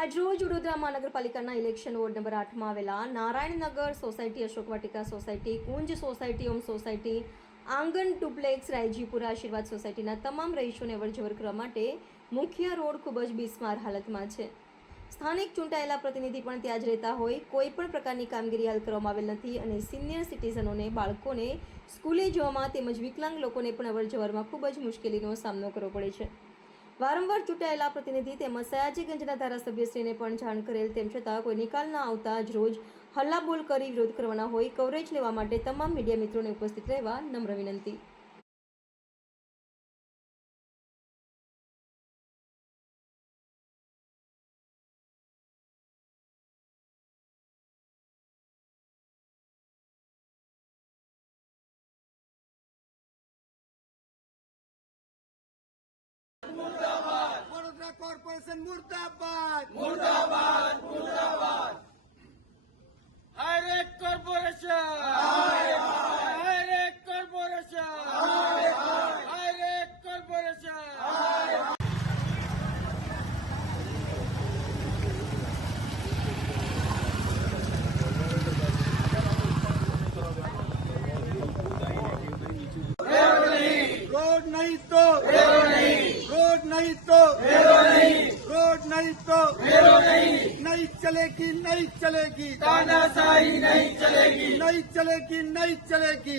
આજરોજ વડોદરા મહાનગરપાલિકાના election ward number આઠમાં આવેલા Narayannagar society Ashok Vatika society, Kunj society, Om society, Angan duplex, Raijipura Ashirwad સોસાયટીના તમામ રહીશોને અવરજવર કરવા માટે મુખ્ય રોડ ખૂબ જ બિસ્માર હાલતમાં છે. સ્થાનિક ચૂંટાયેલા પ્રતિનિધિ પણ ત્યાં જ રહેતા હોય, કોઈ પણ પ્રકારની કામગીરી હાલ કરવામાં આવેલ નથી અને સિનિયર સિટીઝનોને, બાળકોને સ્કૂલે જવામાં તેમજ વિકલાંગ લોકોને પણ અવરજવરમાં ખૂબ જ મુશ્કેલીનો સામનો કરવો પડે છે. વારંવાર ચૂંટાયેલા પ્રતિનિધિ તેમજ સયાજીગંજના ધારાસભ્યશ્રીને પણ જાણ કરેલ તેમ છતાં કોઈ નિકાલ ન આવતા જ રોજ હલ્લાબોલ કરી વિરોધ કરવાના હોય, કવરેજ લેવા માટે તમામ મીડિયા મિત્રોને ઉપસ્થિત રહેવા નમ્ર વિનંતી. মুর্দাবাদ। বড়দা কর্পোরেশন মুর্দাবাদ। মুর্দাবাদ মুর্দাবাদ। হাইরেক কর্পোরেশন। হাইরেক কর্পোরেশন। হাইরেক কর্পোরেশন। नहीं तो नहीं रोड नहीं तो रोड नहीं तो नहीं चलेगी नहीं चलेगी तानाशाही नहीं चलेगी नहीं चलेगी नहीं चलेगी